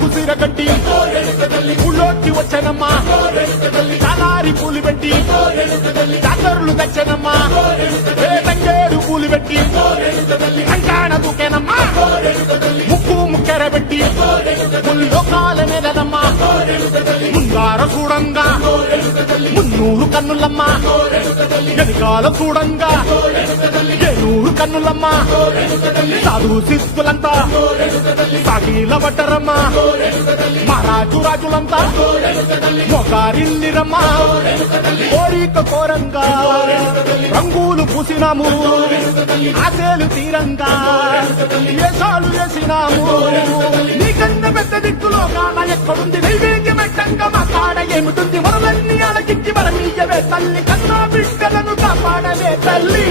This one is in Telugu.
కుసిర కట్టి ఊళ్ళోకి వచ్చనమ్మా చాలారి పూలు పెట్టి జాతరులు తెచ్చనమ్మా తంగేడు పూలు పెట్టి అంకాణ దూకేనమ్మా ముక్కు ముక్కెర పెట్టి ముల్లోకాల నెలనమ్మా ముందార చూడంగా మున్నూరు కన్నులమ్మా వెనకాల చూడంగా ఏనూరు కన్నులమ్మా సాధు శిస్తులంతా సాగిల పడ్డరమ్మా మహారాజు రాజులంతా మొగారిల్లిరమ్మా కోరిక కోరంగా రంగులు పూసినాము ఆశలు తీరంగా వేషాలు వేసినాము నీకన్నా పెద్ద దిక్కులో కాన ఎక్కడుంది నైవేద్యం పెట్టంగా మా కాడ ఏమిటుంది మనలన్నీ అలకిచ్చి మన నీయవే తల్లి కన్నా బిడ్డలను కాపాడవే తల్లి